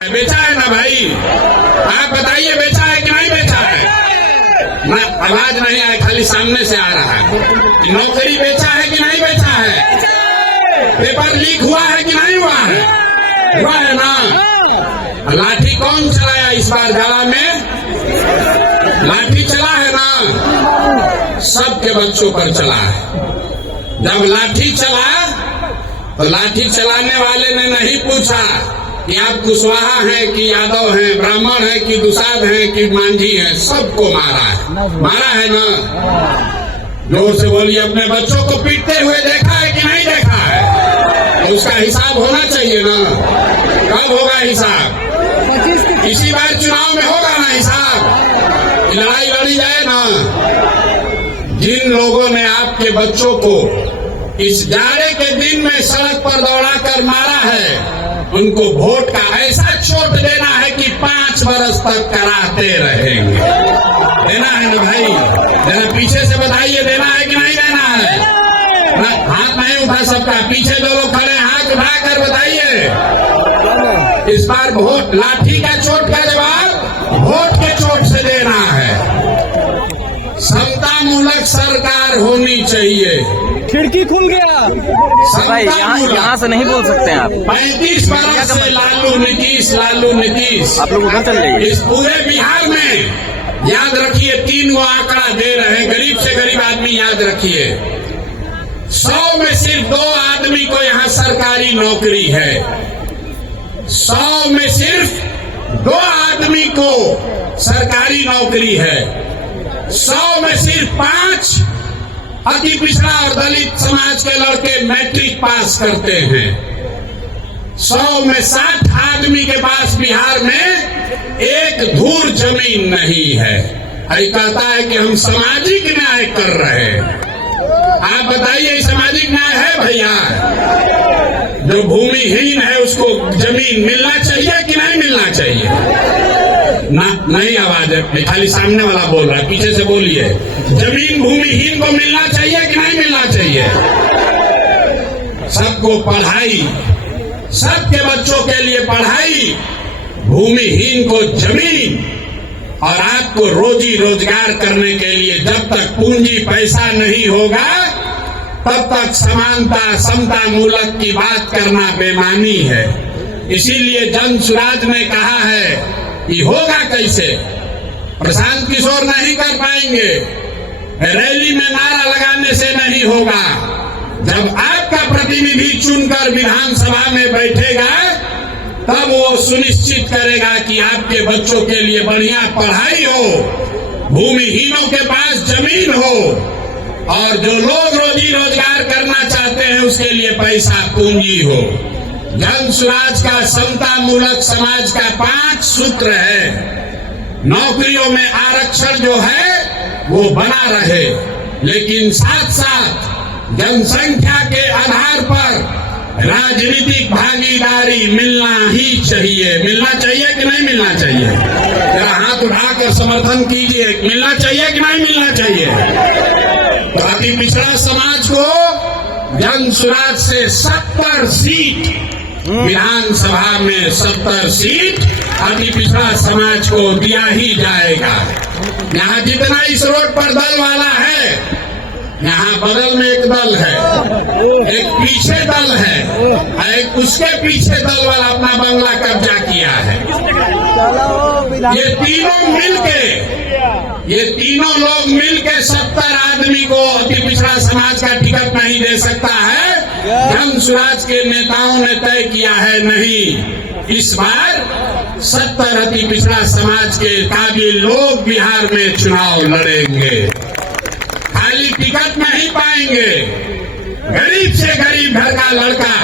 बेचा है ना भाई, आप बताइए बेचा है कि नहीं बेचा है? ना आवाज नहीं आए, खाली सामने से आ रहा है। नौकरी बेचा है कि नहीं बेचा है? पेपर लीक हुआ है कि नहीं हुआ है? हुआ है ना। लाठी कौन चलाया इस बार गला में? लाठी चला है ना, सबके बच्चों पर चला है। जब लाठी चला तो लाठी चलाने वाले ने नहीं पूछा कि आप कुशवाहा हैं कि यादव हैं, ब्राह्मण हैं कि दुसाध हैं कि मांझी हैं, सबको मारा है। मारा है ना। जोर से बोलिए, अपने बच्चों को पीटते हुए देखा है कि नहीं देखा है? तो उसका हिसाब होना चाहिए ना। कब होगा हिसाब? इसी बार चुनाव में होगा ना हिसाब। लड़ाई लड़ी जाए ना। जिन लोगों ने आपके बच्चों को इस जाड़े के दिन में सड़क पर दौड़ा कर मारा है, उनको वोट का ऐसा चोट देना है कि 5 बरस तक कराते रहेंगे। देना है ना भाई? जरा पीछे से बताइए, देना है कि नहीं देना है? हाथ नहीं उठा सबका, पीछे जो लोग खड़े हाथ उठाकर बताइए। इस बार वोट लाठी का चोट का जवाब वोट के चोट से देना है। समतामूलक सरकार होनी चाहिए। खिड़की खुल गया भाई, यहाँ से नहीं बोल सकते हैं आप। 35 बरस से लालू नीतीश आप लोग उधर चल जाइए। इस पूरे बिहार में याद रखिए, 3 गो आंकड़ा दे रहे हैं, गरीब से गरीब आदमी याद रखिए। 100 में सिर्फ 2 आदमी को यहाँ सरकारी नौकरी है। 100 में सिर्फ 2 आदमी को सरकारी नौकरी है। 100 में सिर्फ 5 अति पिछड़ा और दलित समाज के लड़के मैट्रिक पास करते हैं। 100 में 60 आदमी के पास बिहार में एक धूर जमीन नहीं है। अरे कहता है कि हम सामाजिक न्याय कर रहे हैं। आप बताइए, सामाजिक न्याय है भैया? जो भूमिहीन है उसको जमीन मिलना चाहिए कि नहीं मिलना चाहिए? ना, नहीं आवाज है, खाली सामने वाला बोल रहा है, पीछे से बोलिए। जमीन भूमिहीन को मिलना चाहिए कि नहीं मिलना चाहिए? सबको पढ़ाई, सबके बच्चों के लिए पढ़ाई, भूमिहीन को जमीन, और आपको रोजी रोजगार करने के लिए जब तक पूंजी पैसा नहीं होगा तब तक समानता समता मूलक की बात करना बेमानी है। इसीलिए जन सुराज ने कहा है कि होगा कैसे? प्रशांत किशोर नहीं कर पाएंगे, रैली में नारा लगाने से नहीं होगा। जब आपका प्रतिनिधि चुनकर विधानसभा में बैठेगा तब वो सुनिश्चित करेगा कि आपके बच्चों के लिए बढ़िया पढ़ाई हो, भूमिहीनों के पास जमीन हो, और जो लोग रोजी रोजगार करना चाहते हैं उसके लिए पैसा पूंजी हो। जन सुराज का समता मूलक समाज का 5 सूत्र है। नौकरियों में आरक्षण जो है वो बना रहे, लेकिन साथ साथ जनसंख्या के आधार पर राजनीतिक भागीदारी मिलना ही चाहिए। मिलना चाहिए कि नहीं मिलना चाहिए? जरा हाथ उठाकर समर्थन कीजिए, मिलना चाहिए कि नहीं मिलना चाहिए? तो अति पिछड़ा समाज को जन सुराज से 70 सीट, विधानसभा में 70 सीट अति पिछड़ा समाज को दिया ही जाएगा। यहाँ जितना इस रोड पर दल वाला है, यहाँ बगल में एक दल है, एक पीछे दल है, एक उसके पीछे दल वाला अपना बंगला कब्जा किया है। ये तीनों लोग मिलके 70 आदमी को अति पिछड़ा समाज का टिकट नहीं दे सकता है। जन सुराज के नेताओं ने तय किया है, नहीं, इस बार 70 अति पिछड़ा समाज के काबिल लोग बिहार में चुनाव लड़ेंगे। खाली टिकट नहीं पाएंगे। गरीब से गरीब घर का लड़का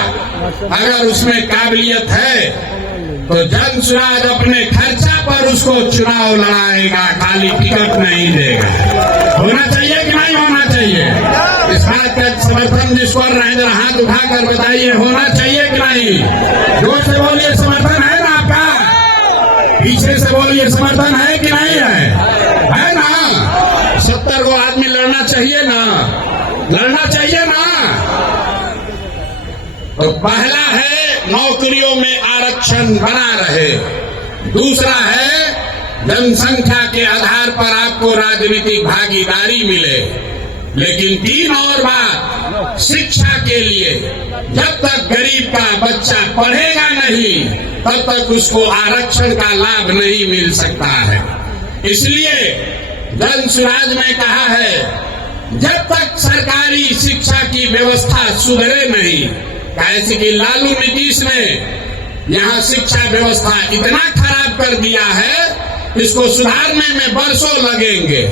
अगर उसमें काबिलियत है तो जन सुराज अपने खर्चा पर उसको चुनाव लड़ाएगा, खाली टिकट नहीं देगा। होना चाहिए कि नहीं होना चाहिए? इस बात का समर्थन जिस पर रहे, जरा हाथ उठाकर बताइए, होना चाहिए कि नहीं? जोर से बोलिए, समर्थन है ना आपका? पीछे से बोलिए, समर्थन है कि नहीं है? है ना? 70 को आदमी लड़ना चाहिए ना? लड़ना चाहिए ना? तो पहला है नौकरियों में आरक्षण बना रहे, दूसरा है जनसंख्या के आधार पर आपको राजनीतिक भागीदारी मिले। लेकिन तीन और बात, शिक्षा के लिए जब तक गरीब का बच्चा पढ़ेगा नहीं तब तक उसको आरक्षण का लाभ नहीं मिल सकता है। इसलिए जन सुराज ने कहा है जब तक सरकारी शिक्षा की व्यवस्था सुधरे नहीं, कैसे कि लालू नीतीश ने यहाँ शिक्षा व्यवस्था इतना खराब कर दिया है, इसको सुधारने में बरसों लगेंगे।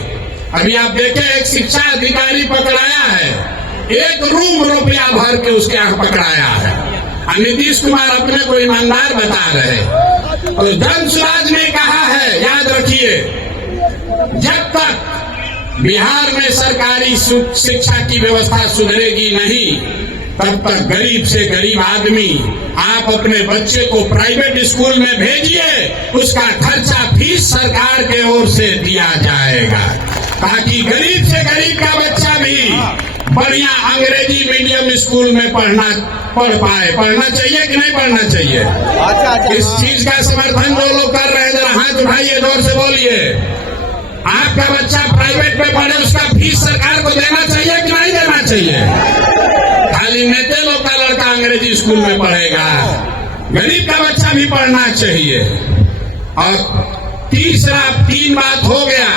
अभी आप देखें, एक शिक्षा अधिकारी पकड़ाया है, 1 रूम रुपया भर के उसके यहाँ पकड़ाया है। नीतीश कुमार अपने को ईमानदार बता रहे। तो जन सुराज ने कहा है, याद रखिए, जब तक बिहार में सरकारी शिक्षा की व्यवस्था सुधरेगी नहीं तब तक गरीब से गरीब आदमी, आप अपने बच्चे को प्राइवेट स्कूल में भेजिए, उसका खर्चा फीस सरकार के ओर से दिया जाएगा, ताकि गरीब से गरीब का बच्चा भी बढ़िया अंग्रेजी मीडियम स्कूल में पढ़ पाए। पढ़ना चाहिए कि नहीं पढ़ना चाहिए? इस चीज का समर्थन जो लोग कर रहे हैं, जरा हाथ उठाइए, जोर से बोलिए। आपका बच्चा प्राइवेट में पढ़े, उसका फीस सरकार को देना चाहिए कि नहीं देना चाहिए? खाली नेते लोग का लड़का अंग्रेजी स्कूल में पढ़ेगा, गरीब का बच्चा भी पढ़ना चाहिए। और तीसरा, 3 बात हो गया,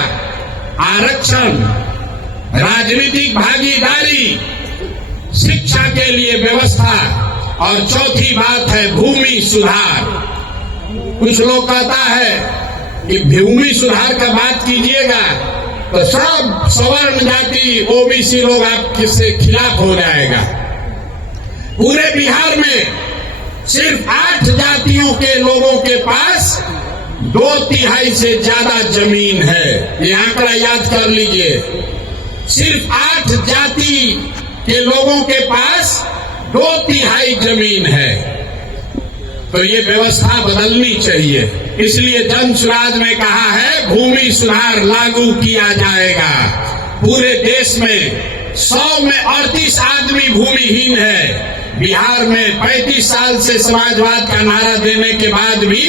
आरक्षण, राजनीतिक भागीदारी, शिक्षा के लिए व्यवस्था, और चौथी बात है भूमि सुधार। कुछ लोग कहता है कि भूमि सुधार का बात कीजिएगा तो सब सवर्ण जाति ओबीसी लोग आपके खिलाफ हो जाएगा। पूरे बिहार में सिर्फ 8 जातियों के लोगों के पास 2/3 से ज्यादा जमीन है। ये आंकड़ा याद कर लीजिए, सिर्फ 8 जाति के लोगों के पास 2/3 जमीन है। तो ये व्यवस्था बदलनी चाहिए। इसलिए जन सुराज ने कहा है भूमि सुधार लागू किया जाएगा। पूरे देश में 100 में 38 आदमी भूमिहीन है। बिहार में 35 साल से समाजवाद का नारा देने के बाद भी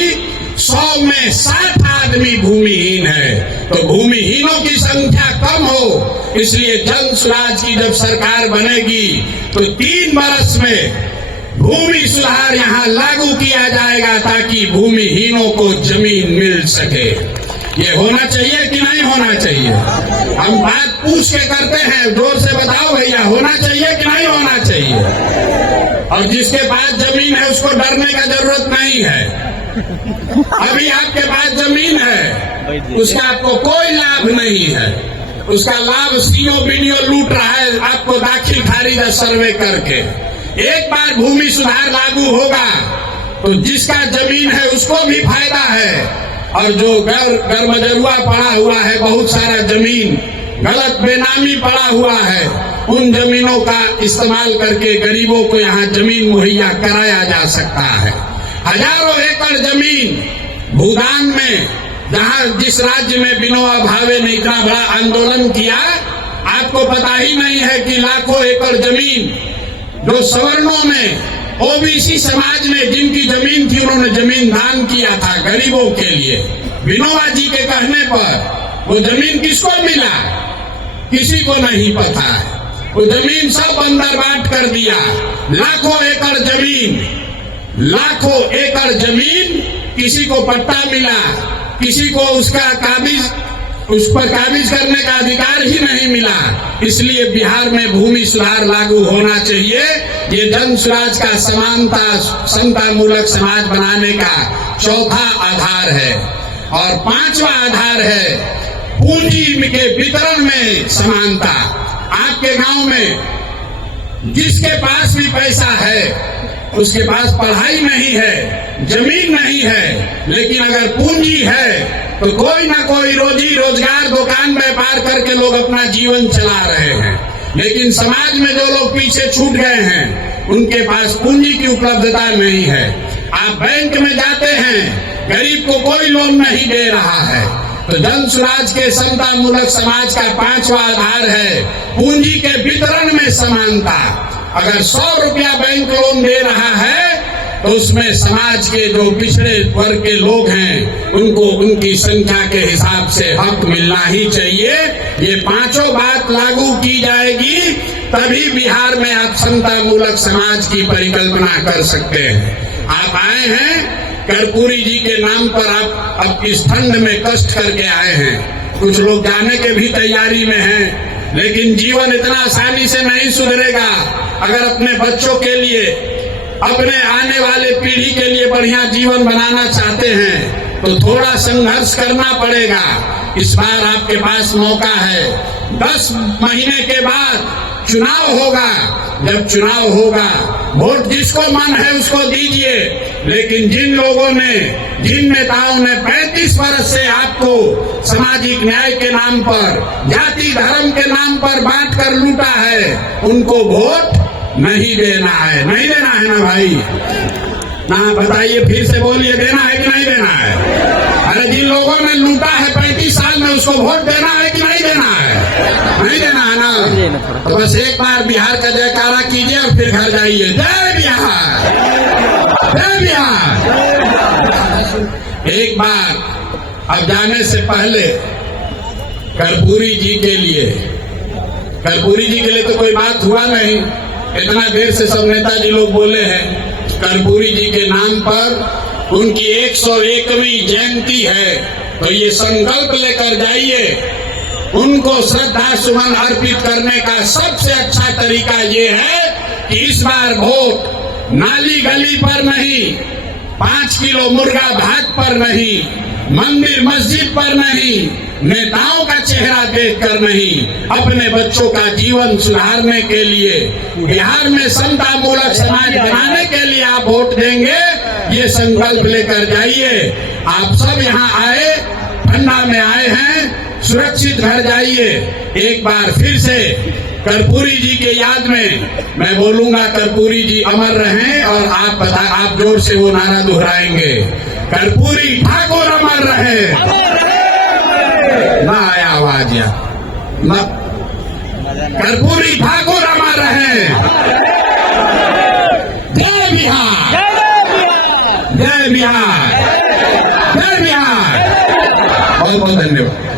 100 में 60 आदमी भूमिहीन है। तो भूमिहीनों की संख्या कम हो, इसलिए जन सुराज की जब सरकार बनेगी तो 3 वर्ष में भूमि सुधार यहाँ लागू किया जाएगा, ताकि भूमिहीनों को जमीन मिल सके। ये होना चाहिए कि नहीं होना चाहिए? हम बात पूछ के करते हैं, जोर से बताओ भैया, होना चाहिए कि नहीं होना चाहिए? और जिसके पास जमीन है उसको डरने का जरूरत नहीं है। अभी आपके पास जमीन है, उसका आपको कोई लाभ नहीं है। उसका लाभ सीओ बीडीओ लूट रहा है आपको दाखिल खारिज सर्वे करके। एक बार भूमि सुधार लागू होगा तो जिसका जमीन है उसको भी फायदा है, और जो गरमजरुआ पड़ा हुआ है, बहुत सारा जमीन गलत बेनामी पड़ा हुआ है, उन जमीनों का इस्तेमाल करके गरीबों को यहाँ जमीन मुहैया कराया जा सकता है। हजारों एकड़ जमीन भूदान में, जहाँ जिस राज्य में विनोबा भावे ने इतना बड़ा आंदोलन किया, आपको पता ही नहीं है कि लाखों एकड़ जमीन जो सवर्णों में, ओबीसी समाज में जिनकी जमीन थी, उन्होंने जमीन दान किया था गरीबों के लिए। विनोबा जी के कहने पर वो जमीन किसको मिला, किसी को नहीं पता है। वो जमीन सब अंदर बांट कर दिया। लाखों एकड़ जमीन किसी को पट्टा मिला, किसी को उस पर काबिज करने का अधिकार ही नहीं मिला। इसलिए बिहार में भूमि सुधार लागू होना चाहिए। ये जन सुराज का समता मूलक समाज बनाने का चौथा आधार है। और 5वां आधार है पूंजी के वितरण में समानता। आपके गांव में जिसके पास भी पैसा है, उसके पास पढ़ाई नहीं है, जमीन नहीं है, लेकिन अगर पूंजी है तो कोई ना कोई रोजी रोजगार, दुकान व्यापार करके लोग अपना जीवन चला रहे हैं। लेकिन समाज में जो लोग पीछे छूट गए हैं, उनके पास पूंजी की उपलब्धता नहीं है। आप बैंक में जाते हैं, गरीब को कोई लोन नहीं दे रहा है। तो जन सुराज के समता मूलक समाज का 5वां आधार है पूंजी के वितरण में समानता। अगर 100 रुपया बैंक लोन दे रहा है तो उसमें समाज के जो पिछड़े वर्ग के लोग हैं उनको उनकी संख्या के हिसाब से हक मिलना ही चाहिए। ये पांचों बात लागू की जाएगी तभी बिहार में आप समता मूलक समाज की परिकल्पना कर सकते हैं। आप आए हैं कर्पूरी जी के नाम पर, आप अब इस ठंड में कष्ट करके आए हैं। कुछ लोग जाने के भी तैयारी में हैं, लेकिन जीवन इतना आसानी से नहीं सुधरेगा। अगर अपने बच्चों के लिए, अपने आने वाले पीढ़ी के लिए बढ़िया जीवन बनाना चाहते हैं तो थोड़ा संघर्ष करना पड़ेगा। इस बार आपके पास मौका है। 10 महीने के बाद चुनाव होगा। जब चुनाव होगा, वोट जिसको मन है उसको दीजिए, लेकिन जिन लोगों ने, जिन नेताओं ने 35 वर्ष से आपको सामाजिक न्याय के नाम पर, जाति धर्म के नाम पर बांट कर लूटा है, उनको वोट नहीं देना है। नहीं देना है ना भाई? ना बताइए, फिर से बोलिए, देना है कि नहीं देना है? अरे जिन लोगों ने लूटा है 35 साल में, उसको वोट देना है कि नहीं देना है? नहीं देना है ना? तो बस एक बार बिहार का जयकारा कीजिए और फिर घर जाइए। जय बिहार, जय बिहार। एक बार अब जाने से पहले कर्पूरी जी के लिए तो कोई बात हुआ नहीं। इतना देर से सब नेताजी लोग बोले हैं। कर्पूरी जी के नाम पर उनकी 101वीं जयंती है, तो ये संकल्प लेकर जाइए। उनको श्रद्धा सुमन अर्पित करने का सबसे अच्छा तरीका ये है कि इस बार वोट नाली गली पर नहीं, 5 किलो मुर्गा भात पर नहीं, मंदिर मस्जिद पर नहीं, नेताओं का चेहरा देखकर नहीं, अपने बच्चों का जीवन सुधारने के लिए, बिहार में समता मूलक समाज बनाने के लिए आप वोट देंगे। ये संकल्प लेकर जाइए। आप सब यहाँ आए, ठंडा में आए हैं, सुरक्षित घर जाइए। एक बार फिर से कर्पूरी जी के याद में मैं बोलूंगा, कर्पूरी जी अमर रहें, और आप जोर से वो नारा दोहराएंगे, कर्पूरी ठाकुर अमर रहे। ना आया आवाज या ना? कर्पूरी ठाकुर अमर रहे। जय बिहार, जय बिहार, जय बिहार। बहुत बहुत धन्यवाद।